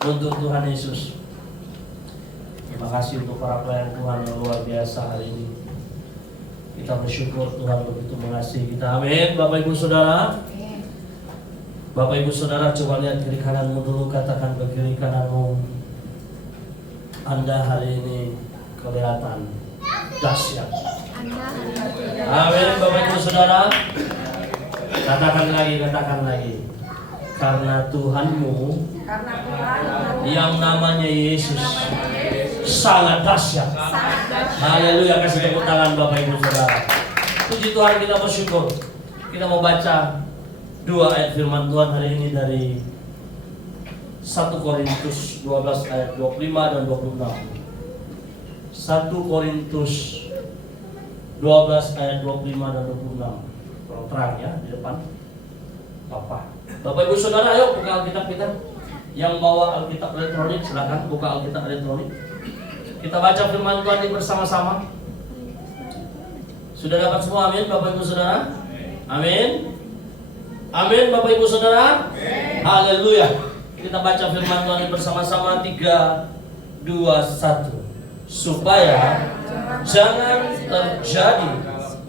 Untuk Tuhan Yesus. Terima kasih untuk para pelayan Tuhan yang luar biasa hari ini. Kita bersyukur Tuhan begitu mengasihi kita. Amin. Bapak Ibu Saudara, Bapak Ibu Saudara, coba lihat kiri kananmu dulu. Katakan ke kiri kananmu, Anda hari ini kelihatan dahsyat. Amin. Bapak Ibu Saudara, katakan lagi. Karena Tuhanmu yang namanya Yesus sangat dahsyat. Haleluya. Kasih tepuk tangan Bapak Ibu Saudara. Puji Tuhan, kita bersyukur. Kita mau baca 2 ayat firman Tuhan hari ini dari 1 Korintus 12 ayat 25 dan 26. 1 Korintus 12 ayat 25 dan 26. Kurang terang ya di depan Bapak Ibu Saudara, ayo buka Alkitab kita. Yang bawa Alkitab elektronik silakan buka Alkitab elektronik. Kita baca firman Tuhan ini bersama-sama. Sudah dapat semua? Amin Bapak Ibu Saudara. Amin. Amin Bapak Ibu Saudara. Haleluya. Kita baca firman Tuhan ini bersama-sama. 3, 2, 1. Supaya jangan terjadi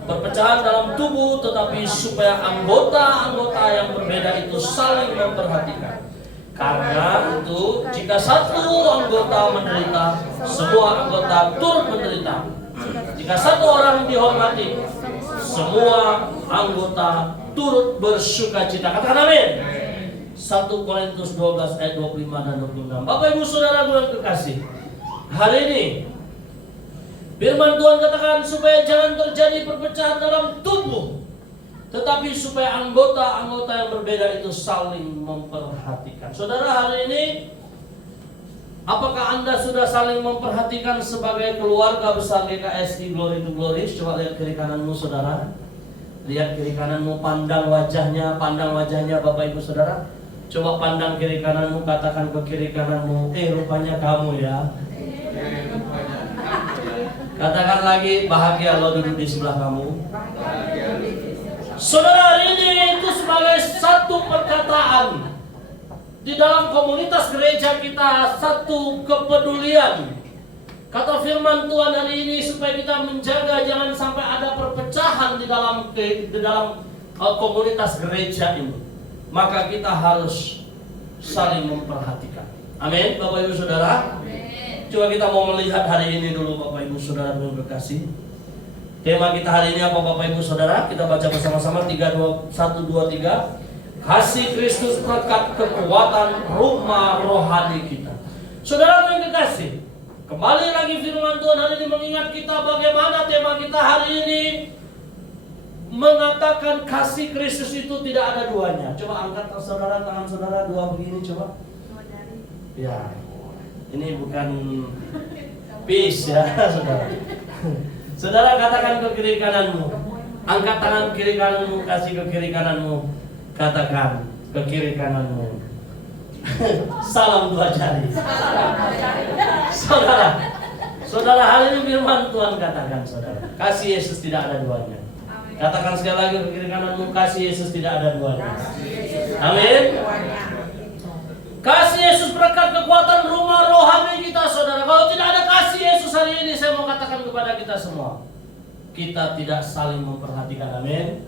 perpecahan dalam tubuh, tetapi supaya anggota-anggota yang berbeda itu saling memperhatikan. Karena itu, jika satu anggota menderita, semua anggota turut menderita. Jika satu orang dihormati, semua anggota turut bersukacita. Katakan amin. 1 Korintus 12 ayat 25 dan 26. Bapak Ibu Saudara yang kekasih, hari ini firman Tuhan katakan supaya jangan terjadi perpecahan dalam tubuh, tetapi supaya anggota-anggota yang berbeda itu saling memperhatikan. Saudara, hari ini apakah Anda sudah saling memperhatikan sebagai keluarga besar GKS di Glory to Glory? Coba lihat kiri kananmu Saudara. Lihat kiri kananmu, pandang wajahnya Bapak Ibu Saudara. Coba pandang kiri kananmu, katakan ke kiri kananmu, rupanya kamu ya. Katakan lagi, bahagia lo duduk di sebelah kamu. Saudara, ini itu sebagai satu perkataan di dalam komunitas gereja kita, satu kepedulian. Kata firman Tuhan hari ini supaya kita menjaga jangan sampai ada perpecahan di dalam komunitas gereja ini. Maka kita harus saling memperhatikan. Amin, Bapak Ibu Saudara. Coba kita mau melihat hari ini dulu Bapak Ibu Saudara yang berkasih. Tema kita hari ini apa Bapak Ibu Saudara? Kita baca bersama-sama 1, 2, 3. Kasih Kristus berkat kekuatan rumah rohani kita. Saudara yang kekasih, kembali lagi firman Tuhan hari ini mengingat kita bagaimana tema kita hari ini mengatakan kasih Kristus itu tidak ada duanya. Coba angkat saudara, tangan saudara dua begini coba. Ya. Ini bukan peace ya saudara. Saudara katakan ke kiri kananmu. Angkat tangan kiri kananmu, kasih ke kiri kananmu. Katakan ke kiri kananmu. Salam 2 jari. Saudara hari ini firman Tuhan katakan saudara, kasih Yesus tidak ada duanya. Katakan sekali lagi ke kiri kananmu, kasih Yesus tidak ada duanya. Amin. Kasih Yesus berkat kekuatan rumah rohani kita saudara. Kalau tidak ada kasih Yesus hari ini, saya mau katakan kepada kita semua, kita tidak saling memperhatikan. Amin.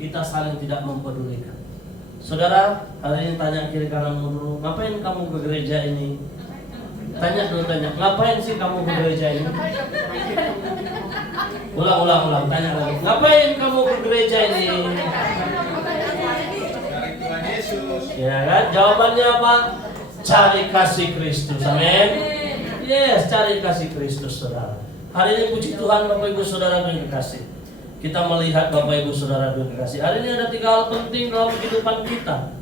Kita saling tidak mempedulikan. Saudara, hari ini tanya kiri kananmu dulu, ngapain kamu ke gereja ini? Tanya, ngapain sih kamu ke gereja ini? Ulang, tanya lagi. Ngapain kamu ke gereja ini? Ya kan, jawabannya apa? Cari kasih Kristus. Amin. Yes, cari kasih Kristus saudara. Hari ini puji Tuhan Bapak Ibu Saudara yang kekasih, kita melihat Bapak Ibu Saudara yang kekasih, hari ini ada 3 hal penting dalam kehidupan kita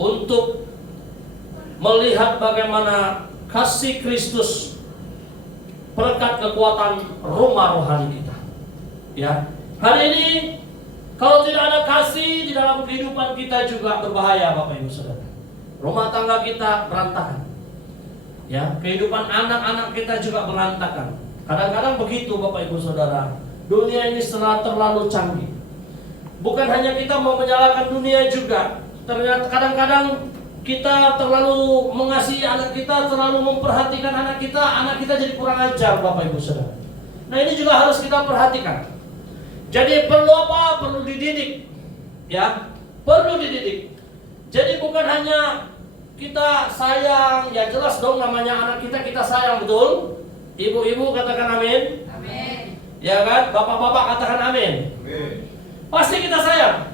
untuk melihat bagaimana kasih Kristus berkat kekuatan rumah rohani kita. Ya, hari ini kalau tidak ada kasih di dalam kehidupan kita juga berbahaya Bapak Ibu Saudara. Rumah tangga kita berantakan. Ya, kehidupan anak-anak kita juga berantakan. Kadang-kadang begitu Bapak Ibu Saudara. Dunia ini terlalu canggih. Bukan hanya kita mau menyalahkan dunia juga. Ternyata kadang-kadang kita terlalu mengasihi anak kita, terlalu memperhatikan anak kita jadi kurang ajar, Bapak Ibu Saudara. Nah, ini juga harus kita perhatikan. Jadi perlu apa? Perlu dididik. Ya, perlu dididik. Jadi bukan hanya kita sayang, ya jelas dong namanya anak kita sayang, betul? Ibu-ibu katakan amin. Amin. Ya kan? Bapak-bapak katakan amin. Amin. Pasti kita sayang.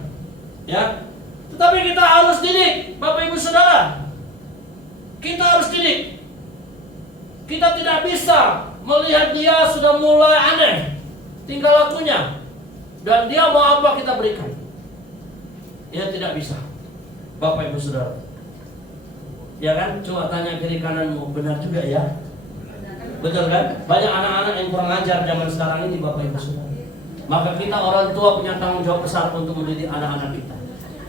Ya. Tetapi kita harus didik, Bapak Ibu Saudara. Kita harus didik. Kita tidak bisa melihat dia sudah mulai aneh tingkah lakunya dan dia mau apa kita berikan. Ya tidak bisa, Bapak Ibu Saudara. Ya kan? Coba tanya kiri kananmu, benar juga ya? Betul kan? Banyak anak-anak yang kurang ajar zaman sekarang ini, Bapak Ibu Saudara. Maka kita orang tua punya tanggung jawab besar untuk mendidik anak-anak kita.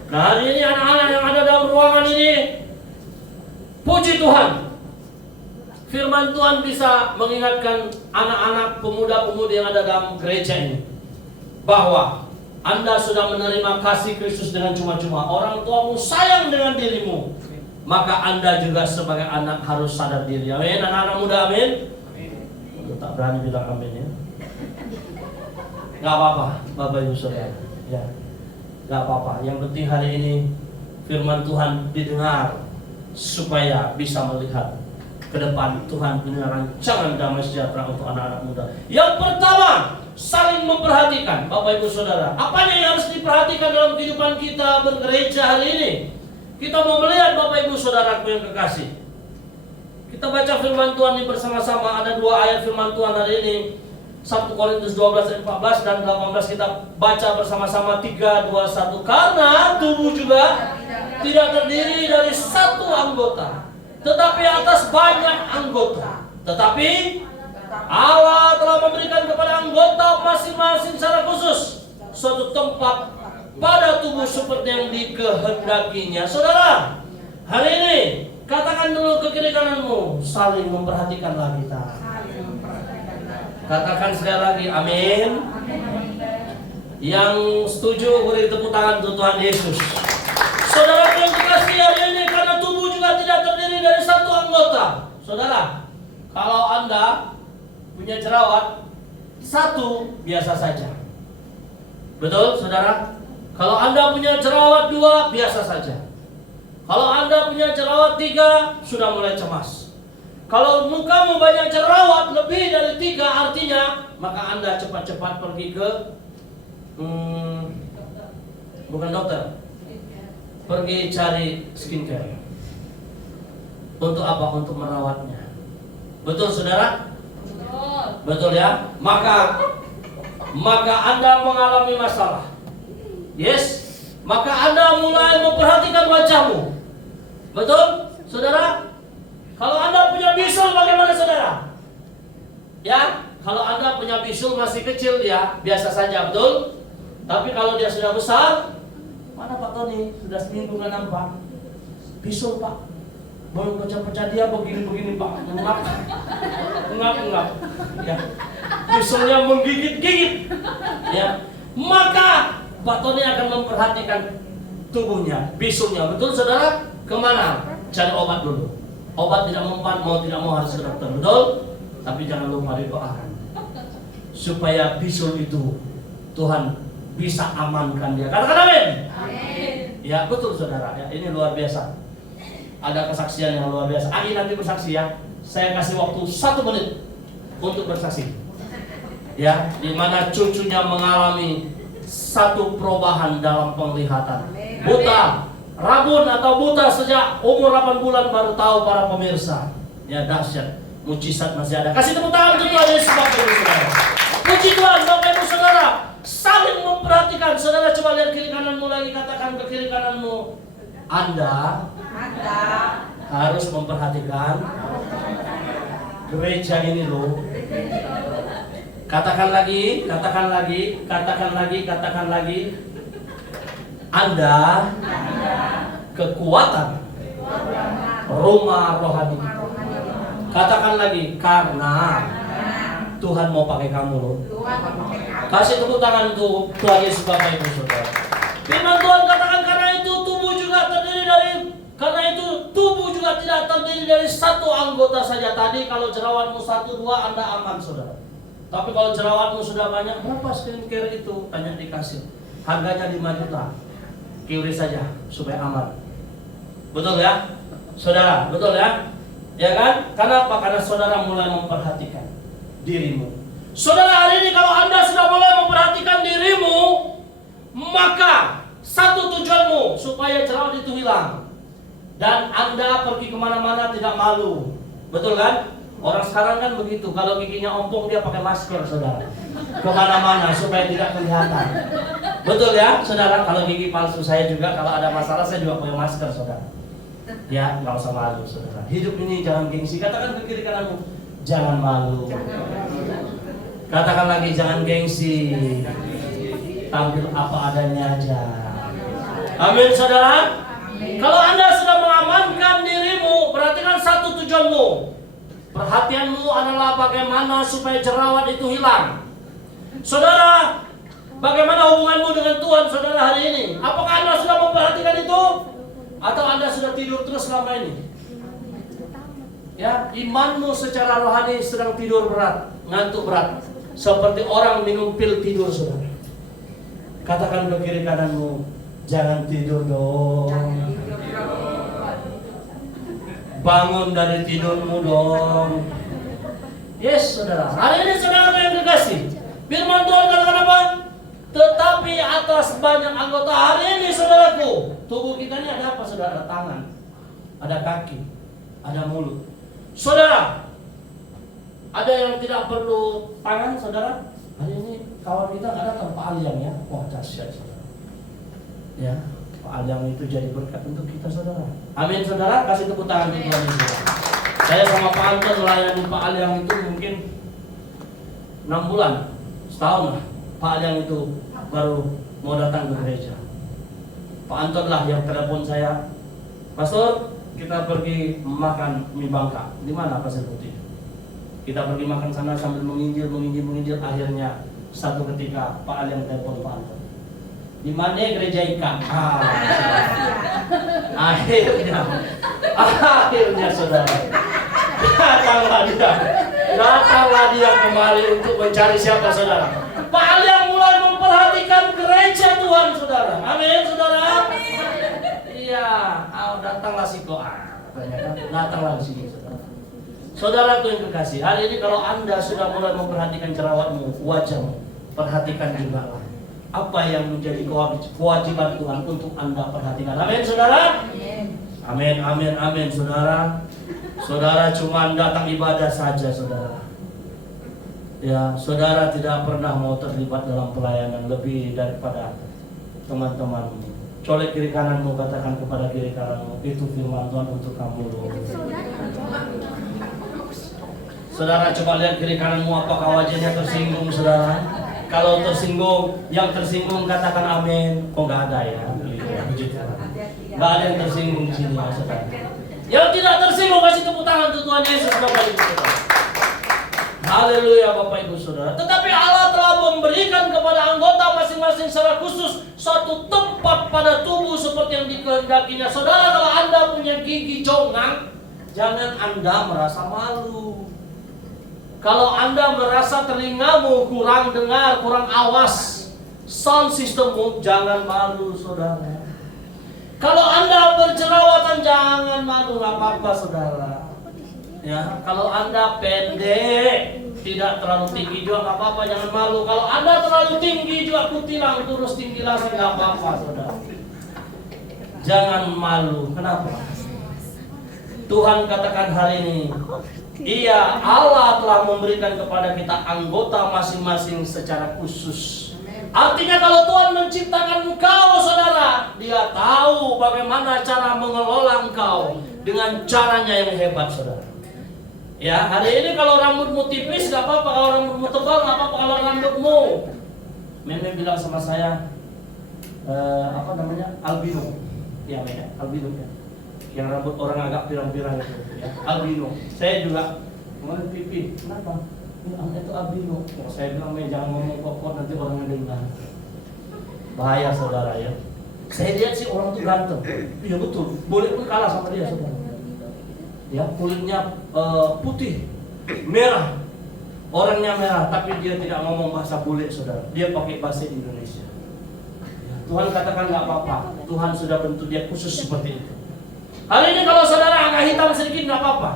Nah, hari ini anak-anak yang ada dalam ruangan ini, puji Tuhan, firman Tuhan bisa mengingatkan anak-anak pemuda-pemudi yang ada dalam gereja ini bahwa Anda sudah menerima kasih Kristus dengan cuma-cuma. Orang tuamu sayang dengan dirimu, maka Anda juga sebagai anak harus sadar diri. Amin. Anak-anak muda, amin. Tak berani bilang amin ya. Gak apa-apa, Bapak Ibu Saudara. Ya, gak apa-apa. Yang penting hari ini firman Tuhan didengar supaya bisa melihat ke depan Tuhan punya rancangan damai sejahtera untuk anak-anak muda. Yang pertama, saling memperhatikan, Bapak Ibu Saudara. Apanya yang harus diperhatikan dalam kehidupan kita bergereja hari ini? Kita mau melihat, Bapak Ibu Saudaraku yang kekasih. Kita baca firman Tuhan ini bersama-sama. Ada dua ayat firman Tuhan hari ini, 1 Korintus 12 ayat 14 dan 18. Kita baca bersama-sama 3, 2, 1. Karena tubuh juga tidak terdiri dari satu anggota, tetapi atas banyak anggota. Tetapi Allah telah memberikan kepada anggota masing-masing secara khusus suatu tempat pada tubuh seperti yang dikehendakinya. Saudara, hari ini katakan dulu ke kiri kananmu, saling memperhatikanlah kita. Katakan sekali lagi, amin. Yang setuju beri tepuk tangan untuk Tuhan Yesus. Saudara yang dikasihi hari ini, karena tubuh juga tidak terdiri dari satu anggota. Saudara, kalau Anda punya jerawat satu, biasa saja. Betul, saudara? Kalau Anda punya jerawat 2, biasa saja. Kalau Anda punya jerawat 3, sudah mulai cemas. Kalau mukamu banyak jerawat lebih dari 3, artinya maka Anda cepat-cepat pergi ke bukan dokter, pergi cari skincare. Untuk apa? Untuk merawatnya. Betul, saudara? Betul ya? Maka Anda mengalami masalah. Yes? Maka Anda mulai memperhatikan wajahmu. Betul, saudara? Kalau Anda punya bisul, bagaimana saudara? Ya, kalau Anda punya bisul masih kecil dia, biasa saja, betul? Tapi kalau dia sudah besar, mana Pak Tony? Sudah seminggu nggak nampak. Bisul Pak, belum pecah-pecah dia begini-begini Pak, ngap-ngap. Ya, bisulnya menggigit-gigit. Ya, maka Pak Tony akan memperhatikan tubuhnya, bisulnya, betul saudara? Kemana? Cari obat dulu. Obat tidak mempan, mau tidak mau harus ke dokter, betul? Tapi jangan lupa didoakan supaya bisul itu Tuhan bisa amankan dia. Katakan amin. Amin. Ya betul saudara. Ya, ini luar biasa. Ada kesaksian yang luar biasa. Agi nanti bersaksi ya. Saya kasih waktu 1 menit untuk bersaksi. Ya, di mana cucunya mengalami satu perubahan dalam penglihatan. Buta, rabun atau buta sejak umur 8 bulan baru tahu para pemirsa. Ya dahsyat, mujizat masih ada. Kasih tepuk tangan untuk Tuhan Yesus, Bapak Ibu Saudara. Puji Tuhan, Bapak Ibu Saudara. Saling memperhatikan. Saudara coba lihat kiri kananmu lagi, katakan ke kiri kananmu, Anda harus memperhatikan gereja ini loh. Katakan lagi, katakan lagi, katakan lagi, katakan lagi. Anda kekuatan rumah rohani kita. Katakan lagi, karena Tuhan mau pakai kamu loh. Kasih tepuk tangan untuk Tuhan Yesus, Bapak Ibu Saudara. Firman Tuhan katakan karena itu tubuh juga terdiri dari, karena itu tidak terdiri dari satu anggota saja. Tadi kalau jerawatmu 1-2 Anda aman saudara. Tapi kalau jerawatmu sudah banyak, berapa skincare itu? Tanya di kasir. Harganya 5 juta. Kiuri saja supaya aman. Betul ya? Saudara, betul ya? Ya kan? Kenapa? Karena saudara mulai memperhatikan dirimu. Saudara, hari ini kalau Anda sudah mulai memperhatikan dirimu, maka satu tujuanmu supaya jerawat itu hilang. Dan Anda pergi kemana-mana tidak malu. Betul kan? Orang sekarang kan begitu. Kalau giginya ompong dia pakai masker saudara. Kemana-mana supaya tidak kelihatan. Betul ya saudara? Kalau gigi palsu saya juga, kalau ada masalah saya juga pakai masker saudara. Ya nggak usah malu saudara. Hidup ini jangan gengsi. Katakan ke kiri kananmu, jangan malu. Katakan lagi, jangan gengsi. Tampil apa adanya aja. Amin saudara. Kalau Anda sudah mengamankan dirimu, perhatikan satu tujuanmu. Perhatianmu adalah bagaimana supaya jerawat itu hilang. Saudara, bagaimana hubunganmu dengan Tuhan saudara hari ini? Apakah Anda sudah memperhatikan itu? Atau Anda sudah tidur terus selama ini? Ya, imanmu secara rohani sedang tidur berat, ngantuk berat. Seperti orang minum pil tidur saudara. Katakan ke kiri kananmu, jangan tidur dong. Bangun dari tidurmu dong. Yes saudara. Hari ini saudara yang dikasih, firman Tuhan katakan apa? Tetapi atas banyak anggota. Hari ini saudaraku, tubuh kita ini ada apa saudara? Ada tangan, ada kaki, ada mulut. Saudara, ada yang tidak perlu tangan saudara. Hari ini kawan kita nggak datang, Pak Aliang ya. Wah dahsyat saudara. Ya, Pak Aliang itu jadi berkat untuk kita saudara. Amin saudara, kasih tepuk tangan untuk Tuhan Yesus. Saya sama Pak Anton melayani Pak Aliang itu mungkin 6 bulan, setahun lah. Pak Aliang itu baru mau datang ke gereja. Pak Anton lah yang telepon saya, Pastor, kita pergi makan mie Bangka. Di mana Pasir Putih? Kita pergi makan sana sambil menginjil. Akhirnya satu ketika Pak Aliang telepon Pak Anton. Di mana gereja Ika? Akhirnya saudara, datanglah dia kembali untuk mencari siapa saudara? Pak Aliang mulai memperhatikan gereja Tuhan saudara. Amin saudara. Iya, datanglah si Koa. Datanglah si saudara. Saudara tuh yang kekasih, hari ini kalau Anda sudah mulai memperhatikan jerawatmu, wajahmu, perhatikan juga lah apa yang menjadi kewajiban Tuhan untuk Anda perhatikan. Amin saudara. Amin saudara. Saudara cuma datang ibadah saja saudara. Ya, saudara tidak pernah mau terlibat dalam pelayanan lebih daripada teman-temanmu. Colek kiri kananmu, katakan kepada kiri kananmu, itu firman Tuhan untuk kamu loh. Saudara coba lihat kiri kananmu, apakah wajahnya tersinggung saudara? Kalau tersinggung, yang tersinggung katakan amin. Oh nggak ada ya? Nggak ada yang tersinggung di sini ya saudara. Yang tidak tersinggung kasih tepuk tangan untuk Tuhan Yesus Bapak Ibu Saudara. Haleluya Bapak Ibu Saudara. Tetapi Allah telah memberikan kepada anggota masing-masing secara khusus suatu tempat pada tubuh seperti yang dikehendakinya. Saudara, kalau Anda punya gigi jongang, jangan Anda merasa malu. Kalau Anda merasa telingamu kurang dengar, kurang awas, sound systemmu, jangan malu saudara. Kalau Anda berjerawatan, jangan malu, nggak apa-apa saudara. Ya, kalau Anda pendek, tidak terlalu tinggi juga nggak apa-apa, jangan malu. Kalau Anda terlalu tinggi juga kutilang, terus tinggi lagi nggak apa-apa saudara. Jangan malu. Kenapa? Tuhan katakan hari ini, Iya, Allah telah memberikan kepada kita anggota masing-masing secara khusus. Artinya kalau Tuhan menciptakan engkau saudara, Dia tahu bagaimana cara mengelola engkau dengan caranya yang hebat saudara. Ya, hari ini kalau rambutmu tipis gak apa-apa, kalau rambutmu tebal gak apa-apa, kalau rambutmu Meme bilang sama saya albino. Ya, albino ya. Yang rambut orang agak pirang-pirang itu ya, albino. Saya juga ngomong pipi, kenapa? Itu albino. Oh, saya bilang jangan ngomong kok nanti orang dengar. Bahaya saudara ya. Saya lihat sih orang itu ganteng. Iya betul, boleh pun kalah sama dia saudara. ya kulitnya putih, merah, orangnya merah, tapi dia tidak ngomong bahasa bule, saudara. Dia pakai bahasa Indonesia. Tuhan katakan nggak apa-apa. Tuhan sudah bentuk dia khusus seperti itu. Hari ini kalau saudara agak hitam sedikit nggak apa-apa.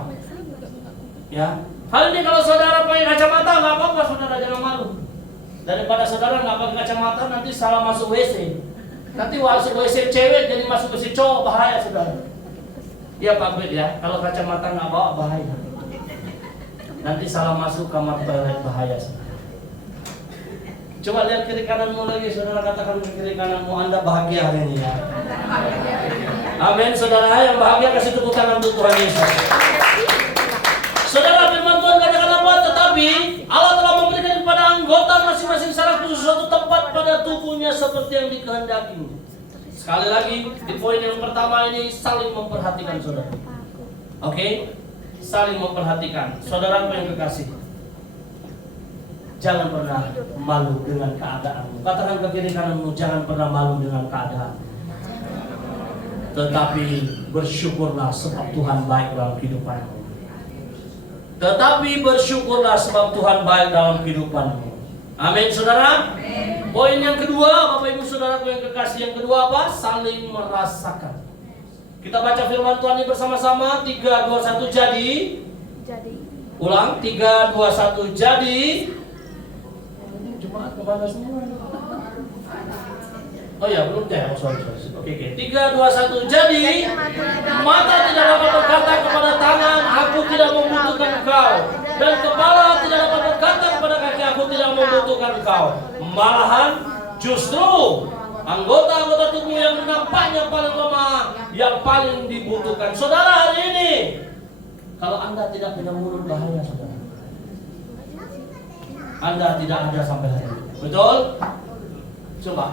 Ya. Hari ini kalau saudara pakai kacamata nggak apa-apa, saudara jangan malu. Daripada saudara nggak pakai kacamata nanti salah masuk WC. Nanti masuk WC cewek jadi masuk WC cowok, bahaya saudara. Ya Pak Bet ya, kalau kacamata nggak bawa bahaya. Nanti salah masuk kamar toilet, bahaya saudara. Coba lihat kiri kananmu lagi, saudara, katakan ke kiri kananmu, Anda bahagia hari ini ya. Amin, saudara. Yang bahagia kasih tepuk tangan untuk Tuhan Yesus. Saudara, firman Tuhan katakan apa? Tetapi Allah telah memberikan kepada anggota masing-masing secara khusus suatu tempat pada tubuhnya seperti yang dikehendakinya. Sekali lagi, di poin yang pertama ini saling memperhatikan, saudara. Oke? Saling memperhatikan. Saudaraku yang kekasih, jangan pernah malu dengan keadaanmu. Katakan ke kiri kananmu, jangan pernah malu dengan keadaan. Tetapi bersyukurlah sebab Tuhan baik dalam kehidupanmu. Tetapi bersyukurlah sebab Tuhan baik dalam kehidupanmu. Amin, saudara. Amin. Poin yang kedua, Bapak Ibu Saudaraku yang kekasih, yang kedua apa? Saling merasakan. Kita baca firman Tuhan ini bersama-sama. 3, 2, 1, jadi. Ulang, 3, 2, 1, jadi. Jemaat kemana semua? Oh ya, belum ya. Oh, sorry. Oke. 3, 2, 1, jadi. Mata tidak dapat berkata kepada tangan, aku tidak membutuhkan engkau. Dan kepala tidak dapat berkata kepada kaki, aku tidak membutuhkan engkau. Malahan justru anggota-anggota tubuh yang nampaknya paling lemah, yang paling dibutuhkan. Saudara, hari ini kalau Anda tidak punya mulut, bahaya saudara. Anda tidak ada sampai hari ini. Betul? Coba.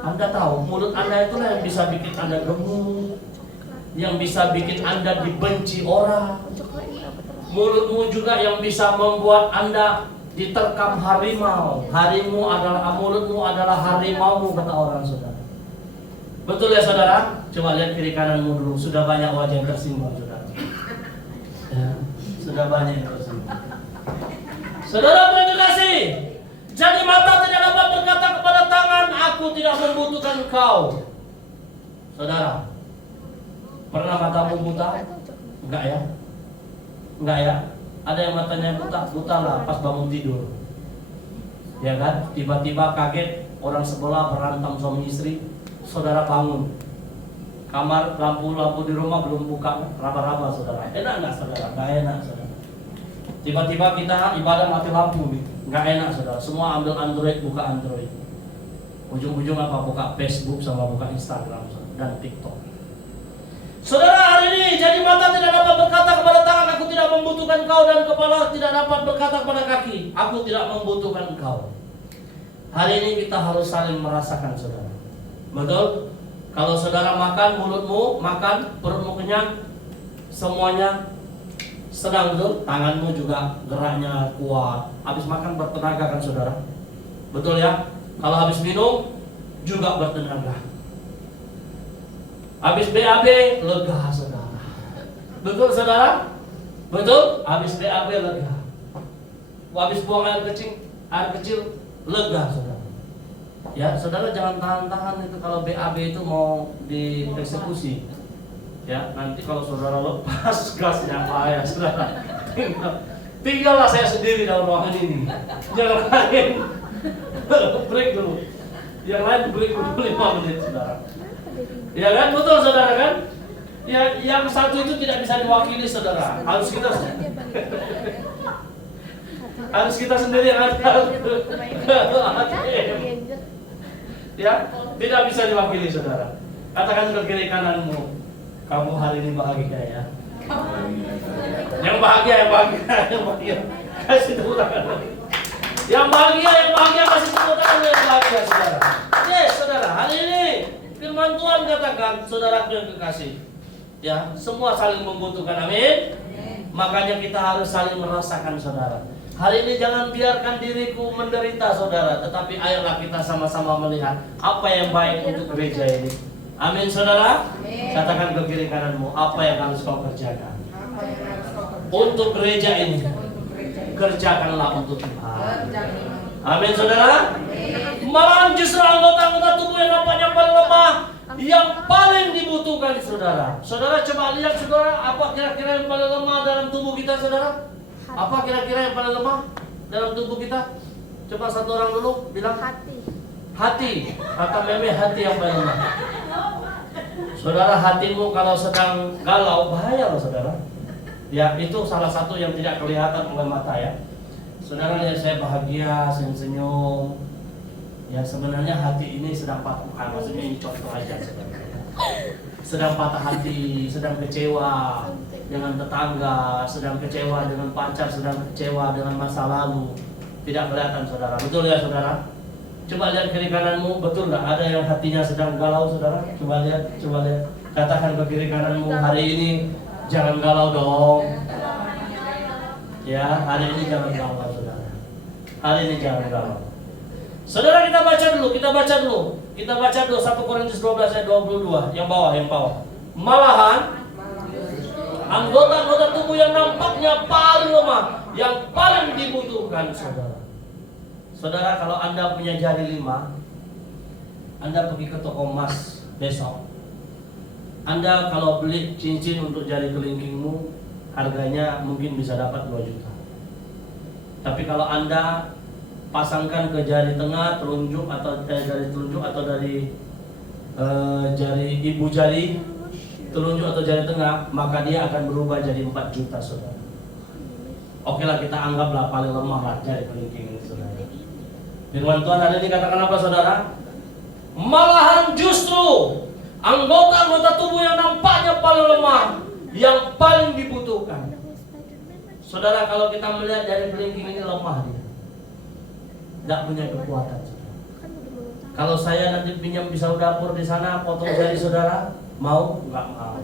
Anda tahu mulut Anda itulah yang bisa bikin Anda gemuk, yang bisa bikin Anda dibenci orang. Mulutmu juga yang bisa membuat Anda diterkam harimau. Mulutmu adalah harimaumu, kata orang, saudara. Betul ya saudara? Coba lihat kiri kananmu dulu. Sudah banyak wajah yang tersinggung, saudara. Ya, sudah banyak yang tersinggung. Saudara yang terkasih, jadi mata tidak dapat berkata kepada tangan, aku tidak membutuhkan engkau. Saudara, pernah matamu buta? Enggak ya? Enggak ya? Ada yang matanya buta lah pas bangun tidur. Ya kan? Tiba-tiba kaget, orang sebelah berantem suami istri. Saudara bangun. Kamar lampu di rumah belum buka, raba-raba saudara. Enak enggak saudara? Enggak enak saudara. Tiba-tiba kita ibadah mati lampu gitu. Enggak enak saudara. Semua ambil Android, buka Android. Ujung-ujung apa? Buka Facebook sama buka Instagram dan TikTok. Saudara, hari ini jadi mata tidak dapat berkata kepada tangan, aku tidak membutuhkan kau, dan kepala tidak dapat berkata kepada kaki, aku tidak membutuhkan kau. Hari ini kita harus saling merasakan, saudara. Betul? Kalau saudara makan, mulutmu makan, perutmu kenyang, semuanya senang, betul? Tanganmu juga geraknya kuat. Habis makan bertenaga kan saudara? Betul ya? Kalau habis minum juga bertenaga. Habis BAB lega saudara. Betul saudara? Betul? Habis BAB lega. Habis buang air kecil lega saudara. Ya saudara, jangan tahan-tahan itu kalau BAB itu mau dieksekusi. Ya, nanti kalau saudara lepas gasnya bahaya saudara. Tinggallah saya sendiri dalam ruangan ini. Jangan lain break dulu. Yang lain break dulu 5 menit saudara. Ya kan, betul saudara kan? Yang satu itu tidak bisa diwakili saudara. Harus kita sendiri yang ada. Ya, tidak bisa diwakili saudara. Katakan ke kiri kananmu, kamu hari ini bahagia ya. Yang bahagia. Kasih tepuk tangan. Yang bahagia kasih tepuk tangan yang bahagia saudara. Yes saudara, hari ini firman Tuhan katakan, saudaraku yang kekasih, ya, semua saling membutuhkan, amin. Makanya kita harus saling merasakan saudara. Hari ini jangan biarkan diriku menderita saudara, tetapi ayolah kita sama-sama melihat apa yang baik untuk gereja ini. Amin saudara. Amin. Katakan ke kiri kananmu, apa yang harus kau kerjakan Apa yang harus kau kerjakan untuk gereja ini? untuk gereja ini? Kerjakanlah untuk Tuhan. Kerjakanlah. Amin saudara. Amin. Malahan justru anggota-anggota tubuh yang nampaknya paling lemah, yang paling dibutuhkan saudara. Saudara coba lihat saudara, apa kira-kira yang paling lemah dalam tubuh kita saudara? Apa kira-kira yang paling lemah dalam tubuh kita? Coba satu orang dulu bilang. Hati. Kata Meme, hati yang paling lemah. Saudara, hatimu kalau sedang galau bahaya loh saudara. Ya itu salah satu yang tidak kelihatan oleh mata ya. Saudara lihat saya bahagia, senyum. Ya sebenarnya hati ini sedang patah, maksudnya ini contoh aja saudara. Sedang patah hati, sedang kecewa dengan tetangga, sedang kecewa dengan pacar, sedang kecewa dengan masa lalu. Tidak kelihatan saudara, betul ya saudara? Coba lihat kiri kananmu, betul nggak ada yang hatinya sedang galau saudara? Coba lihat. Katakan ke kiri kananmu, hari ini jangan galau dong. Ya, hari ini jangan galau saudara. Hari ini jangan galau. Saudara kita baca dulu. Kita baca dulu 1 Korintus 12 ayat 22, yang bawah. Malahan anggota-anggota tubuh yang nampaknya paling lemah, yang paling dibutuhkan saudara. Saudara, kalau Anda punya jari 5, Anda pergi ke toko emas besok. Anda kalau beli cincin untuk jari kelingkingmu, harganya mungkin bisa dapat 2 juta. Tapi kalau Anda pasangkan ke jari tengah, telunjuk atau jari telunjuk atau dari jari ibu jari, telunjuk atau jari tengah, maka dia akan berubah jadi 4 juta saudara. Oke lah, kita anggaplah paling lemah lah jari kelingking ini saudara. Firman Tuhan hari ini katakan apa saudara? Malahan justru anggota-anggota tubuh yang nampaknya paling lemah, yang paling dibutuhkan. Saudara, kalau kita melihat jari kelingking ini lemah dia, tidak punya kekuatan. Kalau saya nanti pinjam pisau dapur di sana, potong jari saudara, mau? Enggak mau.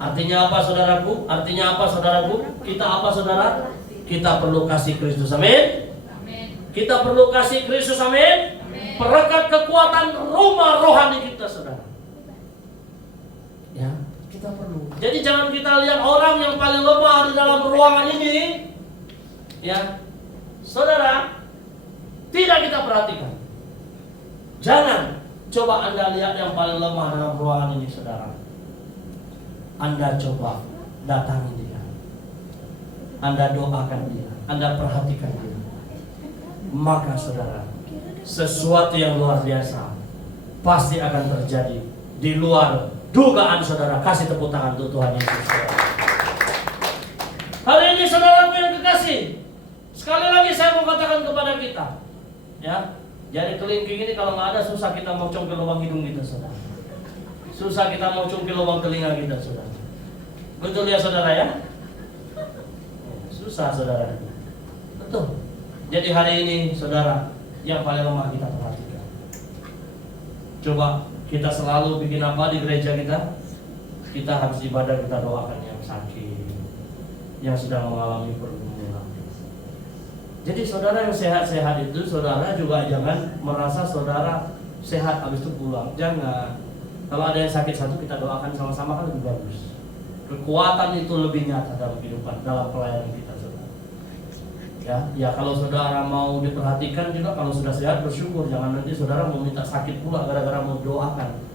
Artinya apa saudaraku? Kita apa saudara? Kita perlu kasih Kristus, amin? Kita perlu kasih Kristus, amin? Perekat kekuatan rumah rohani kita saudara. Ya, kita perlu. Jadi jangan kita lihat orang yang paling lemah di dalam ruangan ini. Ya, saudara, tidak kita perhatikan. Jangan coba Anda lihat yang paling lemah dalam ruangan ini saudara. Anda coba datangi dia. Anda doakan dia. Anda perhatikan dia. Maka saudara, sesuatu yang luar biasa pasti akan terjadi di luar dugaan saudara. Kasih tepuk tangan untuk Tuhan Yesus. Hari ini saudaraku yang kekasih, sekali lagi saya mau katakan kepada kita, ya, jari kelingking ini kalau nggak ada susah kita mau congkel lubang hidung kita saudara. Susah kita mau congkel lubang telinga kita saudara. Betul ya saudara ya? Susah saudara. Betul. Jadi hari ini saudara, yang paling lemah kita perhatikan. Coba kita selalu bikin apa di gereja kita? Kita harus ibadah, kita doakan yang sakit, yang sedang mengalami pergumulan. Jadi saudara yang sehat-sehat itu, saudara juga jangan merasa saudara sehat habis itu pulang. Jangan. Kalau ada yang sakit satu, kita doakan sama-sama kan lebih bagus. Kekuatan itu lebih nyata dalam kehidupan, dalam pelayanan kita saudara. Ya kalau saudara mau diperhatikan juga, kalau sudah sehat bersyukur. Jangan nanti saudara mau minta sakit pula gara-gara mau doakan.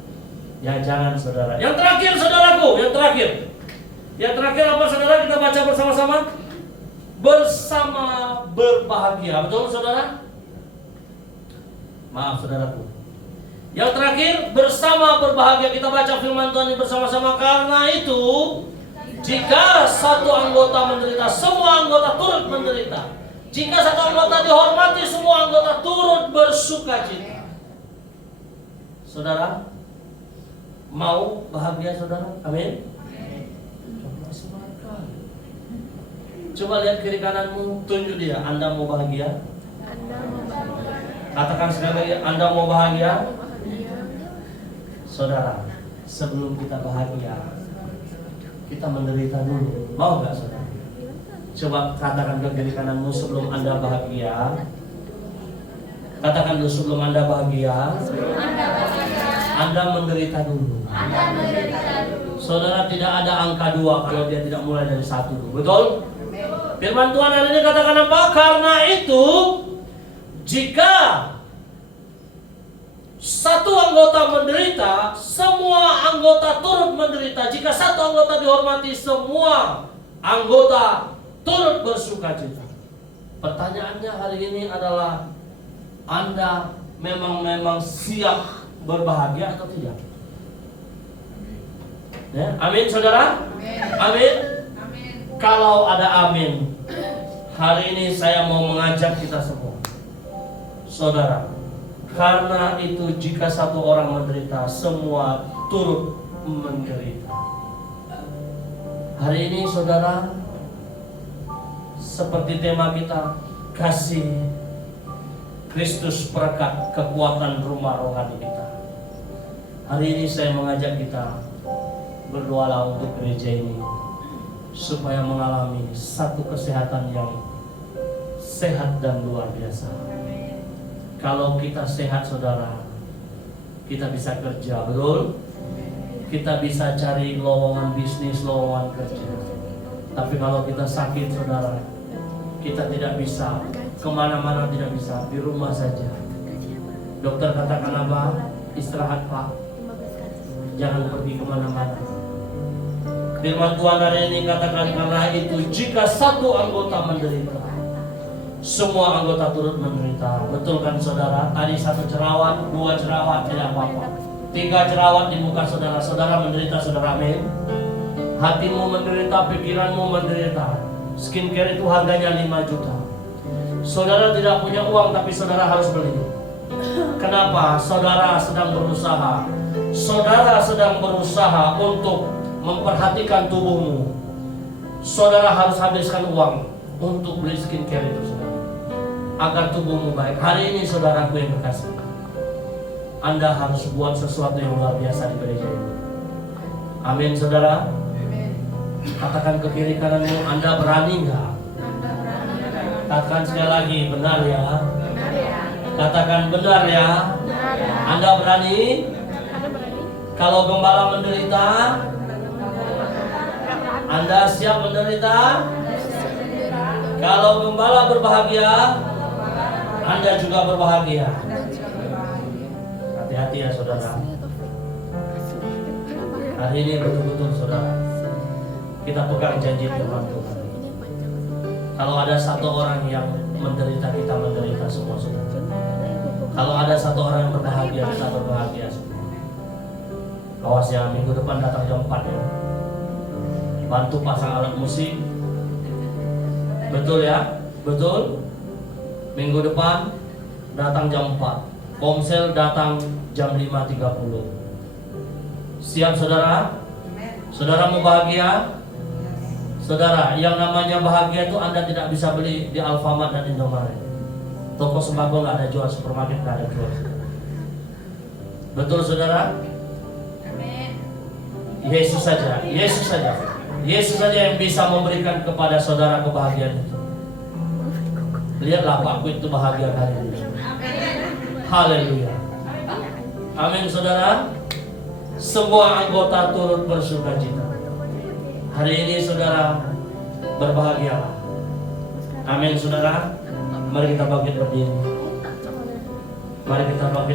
Ya jangan saudara. Yang terakhir saudaraku, yang terakhir apa saudara? Kita baca bersama-sama. Bersama berbahagia, betul saudara? Maaf saudaraku. Yang terakhir, bersama berbahagia. Kita baca firman Tuhan ini bersama-sama. Karena itu, jika satu anggota menderita, semua anggota turut menderita. Jika satu anggota dihormati, semua anggota turut bersukacita. Saudara, mau bahagia saudara? Amin. Coba lihat kiri kananmu, tunjuk dia. Anda mau bahagia? Katakan sekali lagi, Anda mau bahagia? Saudara, sebelum kita bahagia, kita menderita dulu. Mau gak saudara? Coba katakan ke kiri kananmu, sebelum Anda bahagia. Katakan dulu, sebelum Anda bahagia, Anda menderita dulu. Saudara, tidak ada angka 2 kalau dia tidak mulai dari 1 dulu. Betul? Firman Tuhan hari ini katakan apa? Karena itu, jika satu anggota menderita, semua anggota turut menderita. Jika satu anggota dihormati, semua anggota turut bersukacita. Pertanyaannya hari ini adalah, Anda memang siap berbahagia atau tidak? Ya, amin saudara? Amin. Kalau ada amin, hari ini saya mau mengajak kita semua, saudara, karena itu jika satu orang menderita, semua turut menderita. Hari ini saudara, seperti tema kita, kasih Kristus perekat kekuatan rumah rohani kita. Hari ini saya mengajak kita berdoalah untuk gereja ini supaya mengalami satu kesehatan yang sehat dan luar biasa. Kalau kita sehat saudara, kita bisa kerja, betul? Kita bisa cari lowongan bisnis, lowongan kerja. Tapi kalau kita sakit saudara, kita tidak bisa kemana-mana, tidak bisa, di rumah saja. Dokter katakan apa? Istirahat Pak, jangan pergi kemana-mana. Firman Tuhan hari ini katakan, karena itu jika satu anggota menderita, semua anggota turut menderita. Betul kan saudara? Tadi 1 jerawat, 2 jerawat tidak apa-apa, 3 jerawat di muka saudara, saudara menderita, saudara, amin. Hatimu menderita, pikiranmu menderita. Skincare itu harganya 5 juta. Saudara tidak punya uang tapi saudara harus beli. Kenapa? Saudara sedang berusaha. Saudara sedang berusaha untuk memperhatikan tubuhmu. Saudara harus habiskan uang untuk beli skincare itu saudara, agar tubuhmu baik. Hari ini saudaraku yang kekasih, Anda harus buat sesuatu yang luar biasa di gereja ini. Amin saudara. Katakan ke kiri kananmu, Anda berani nggak? Katakan sekali lagi, benar ya? Katakan benar ya? Anda berani? Kalau gembala menderita, Anda siap menderita? Kalau gembala berbahagia, Anda juga berbahagia. Hati-hati ya saudara. Hari ini betul-betul saudara, kita pegang janji Tuhan Tuhan. Kalau ada satu orang yang menderita, kita menderita semua saudara. Kalau ada satu orang yang berbahagia, kita berbahagia semua. Awas ya, minggu depan datang jam 4 ya. Bantu pasang alat musik. Betul ya? Betul? Minggu depan datang jam 4. Komsel datang jam 5.30. Siap saudara? Saudara mau bahagia? Saudara, yang namanya bahagia itu Anda tidak bisa beli di Alfamart dan Indomaret. Toko sembako nggak ada jual, supermarket nggak ada jual. Betul saudara? Yesus saja, Yesus saja, Yesus saja yang bisa memberikan kepada saudara kebahagiaan itu. Lihatlah Pak, itu bahagia hari ini. Haleluya. Amin saudara. Semua anggota turut bersukacita. Hari ini saudara berbahagialah. Amin saudara. Mari kita bangkit berdiri. Mari kita bangkit.